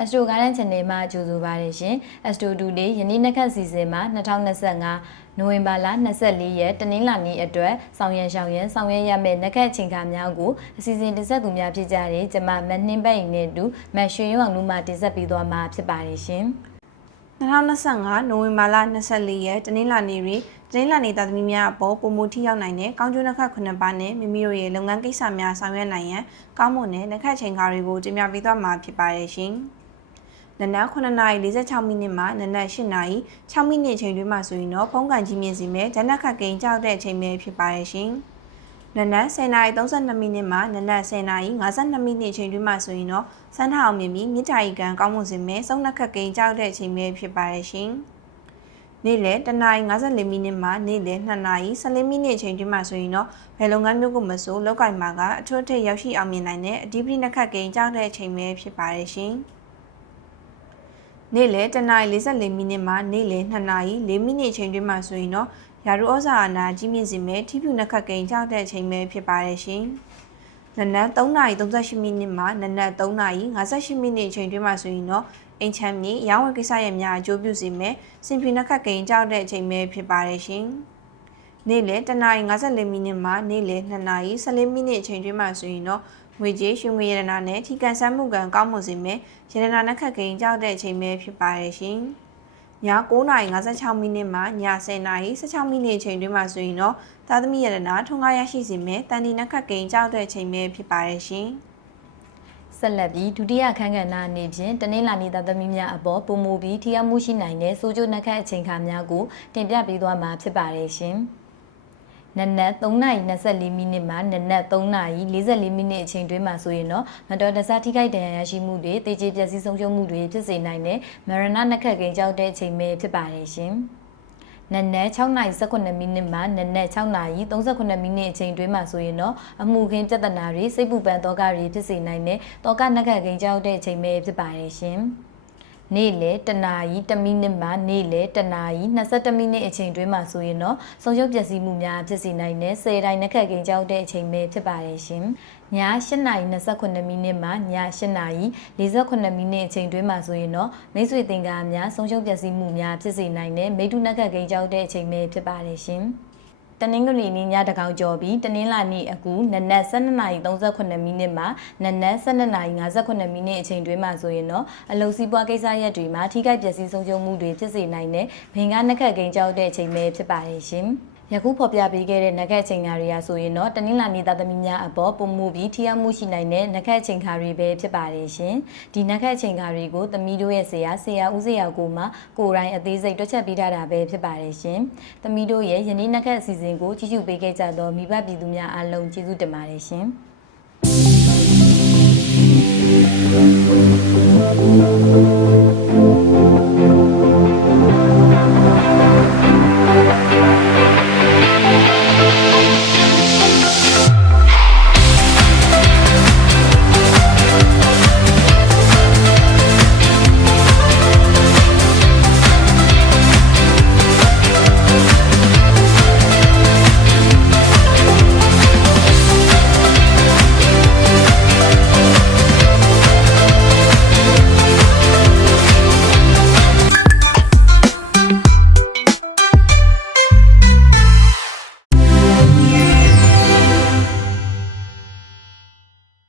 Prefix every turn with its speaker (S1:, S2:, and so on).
S1: Astro Garden Channel မှာကြိုဆိုပါရရှင်။ Astro 2လေးယနေ့နှစ်ခတ်စီစဉ်မှာ2025နိုဝင်ဘာလ24ရက်တနင်္လာနေ့အတွက်ဆောင်ရန်ရှောင်ရန်ဆောင်ရန်ရမယ့်နှစ်ခတ်ချိန်ခါများကိုအစီအစဉ်တင်ဆက်သူများဖြစ်ကြတဲ့ကျမမနှင်းပတ်ရင်နဲ့အတူမတ်ရွှေရုံအောင်လူမှတင်ဆက်ပေးသွားမှာဖြစ်ပါတယ်ရှင်။
S2: 2025နိုဝင်ဘာလ24ရက်တနင်္လာနေ့တွင်တနင်္လာနေ့သားသမီးများအပေါ်ပုံမှုထိရောက်နိုင်တဲ့ကောင်းကျိုးနှစ်ခတ်ခုနှစ်ပါးနဲ့မိမိတို့ရဲ့လုပ်ငန်းကိစ္စများဆောင်ရွက်နိုင်ရန်ကောင်းမွန်တဲ့နှစ်ခတ်ချိန်ခါတွေကိုတင်ပြပေးသွားမှာဖြစ်ပါတယ်ရှင်။နနက်9:46မိနစ်မှနနက်8:06မိနစ်ချိန်တွင်မှဆိုရင်တော့ဖုန်းကန်ကြီးမြင့်စီမဲ့ဂျန်နက်ခတ်ကိန်းကြောက်တဲ့အချိန်ပဲဖြစ်ပါတယ်ရှင်။ နနက်10:32မိနစ်မှနနက်10:52မိနစ်ချိန်တွင်မှဆိုရင်တော့စမ်းထအောင်မြင်ပြီးမြစ်တာရီကန်ကောင်းမွန်စင်မဲ့စုံနှက်ခတ်ကိန်းကြောက်တဲ့အချိန်ပဲဖြစ်ပါတယ်ရှင်။နေ့လယ်တနာရီ54မိနစ်မှနေ့လယ်2နာရီ14မိနစ်အချိန်တွင်မှဆိုရင်တော့ဘယ်လုပ်ငန်းမျိုးကိုမဆိုလောက်ကင်မှာကအထွတ်အထိပ်ရောက်ရှိအောင်မြင်နိုင်တဲ့အဓိပတိနှက်ခတ်ကိန်းကြောက်တဲ့အချိန်ပဲဖြစ်ပါတယ်ရှင်။နေ့လယ်တနာရီ44မိနစ်မှနေ့လယ်2နာရီ4မိနစ်အချိန်တွင်မှဆိုရင်တော့ ရာထူးဩဇာအာဏာကြီးမြင့်စီမဲ့ထိဖြူနှက်ခတ်ကိန်းကြောက်တဲ့အချိန်ပဲဖြစ်ပါတယ်ရှင်။နနက်3:38မိနစ်မှနနက်3:58မိနစ်အချိန်တွင်မှဆိုရင်တော့အိမ်ချမ်းမြေရောင်းဝယ်ကိစ္စရဲ့များအကျိုးပြုစေမဲ့စင်ဖီနှက်ခတ်ကိန်းကြောက်တဲ့အချိန်ပဲဖြစ်ပါတယ်ရှင်။နေ့လယ်တနာရီ54မိနစ်မှနေ့လယ်2နာရီ14မိနစ်အချိန်တွင်မှဆိုရင်တော့ငွေကြေးရွှေငွေရတနာနဲ့ထိကန်ဆန်းမှုကံကောင်းမွန်စေမဲ့ရတနာနှက်ခတ်ကိန်းကြောက်တဲ့အချိန်ပဲဖြစ်ပါတယ်ရှင်။ည 9:56မိနစ်မှည10:16မိနစ်အချိန်တွင်မှဆိုရင်တော့သာသမီရတနာထုံကားရရှိစေမဲ့တန်တီနှက်ခတ်ကိန်းကြောက်တဲ့အချိန်ပဲဖြစ်ပါတယ်ရှင်။
S1: ဆက်လက်ပြီးဒုတိယခန်းကဏ္ဍအနေဖြင့်တနင်္လာနေ့သားသမီးများအပေါ်ပုံမူပြီးထိရောက်မှုရှိနိုင်တဲ့စိုးကျိုးနှက်ခတ်အချိန်ခါများကိုတင်ပြပေးသွားမှာဖြစ်ပါတယ်ရှင်။ နနက်3:24မိနစ်မှနနက်3:44မိနစ်အချိန်တွင်းမှာဆိုရင်တော့မတော်တဆထိခိုက်ဒဏ်ရာရရှိမှုတွေတေကျေပျက်စီးဆုံးရှုံးမှုတွေဖြစ်စေနိုင်တဲ့မရဏနှက်ခတ်ကိန်းကြောက်တဲ့အချိန်ပဲဖြစ်ပါတယ်ရှင်။နနက်6:18မိနစ်မှနနက်6:38မိနစ်အချိန်တွင်းမှာဆိုရင်တော့အမှုခင်းပြဿနာတွေစိတ်ပူပန်သောကတွေဖြစ်စေနိုင်တဲ့တောကနှက်ခတ်ကိန်းကြောက်တဲ့အချိန်ပဲဖြစ်ပါတယ်ရှင်။ နေ့လေတနာရီ1မိနစ်မှနေ့လေတနာရီ22မိနစ်အချိန်တွင်းမှာဆိုရင်တော့ဆုံးရှုံးပျက်စီးမှုများဖြစ်စေနိုင်တဲ့10တိုင်းနှက်ခတ်ကိန်းကြောက်တဲ့အချိန်ပဲဖြစ်ပါတယ်ရှင်။ည8:29မိနစ်မှည8:48မိနစ်အချိန်တွင်းမှာဆိုရင်တော့မိတ်ဆွေတင်ကားများဆုံးရှုံးပျက်စီးမှုများဖြစ်စေနိုင်တဲ့မိတုနှက်ခတ်ကိန်းကြောက်တဲ့အချိန်ပဲဖြစ်ပါတယ်ရှင်။ တနင်္ဂနွေနေ့ညတကောင်ကျော်ပြီးတနင်္လာနေ့အကူနနက်12:38မိနစ်မှနနက်12:58မိနစ်အချိန်တွင်းမှာဆိုရင်တော့အလုံစီးပွားကိစ္စရက်တွေမှာထိခိုက်ပျက်စီးဆုံးရှုံးမှုတွေဖြစ်စေနိုင်တဲ့ဘင်္ဂနှက်ခတ်ကိန်းကြောက်တဲ့အချိန်ပဲဖြစ်ပါတယ်ရှင်။ ယခုဖော်ပြပေးခဲ့တဲ့နက်ခတ်ချိန်ခါတွေကဆိုရင်တော့တနင်္လာနေ့သားသမီးများအပေါ်ပုံမှုပြီးထိရောက်မှုရှိနိုင်တဲ့နက်ခတ်ချိန်ခါတွေပဲဖြစ်ပါတယ်ရှင်။ဒီနက်ခတ်ချိန်ခါတွေကိုသမီးတို့ရဲ့ဆရာဆရာဦးဆရာကိုမှကိုယ်တိုင်အသေးစိတ်တွက်ချက်ပေးထားတာပဲဖြစ်ပါတယ်ရှင်။သမီးတို့ရဲ့ယနေ့နက်ခတ်အစီအစဉ်ကိုကြည့်ရှုပေးခဲ့ကြသောမိဘပြည်သူများအားလုံးကျေးဇူးတင်ပါတယ်ရှင်။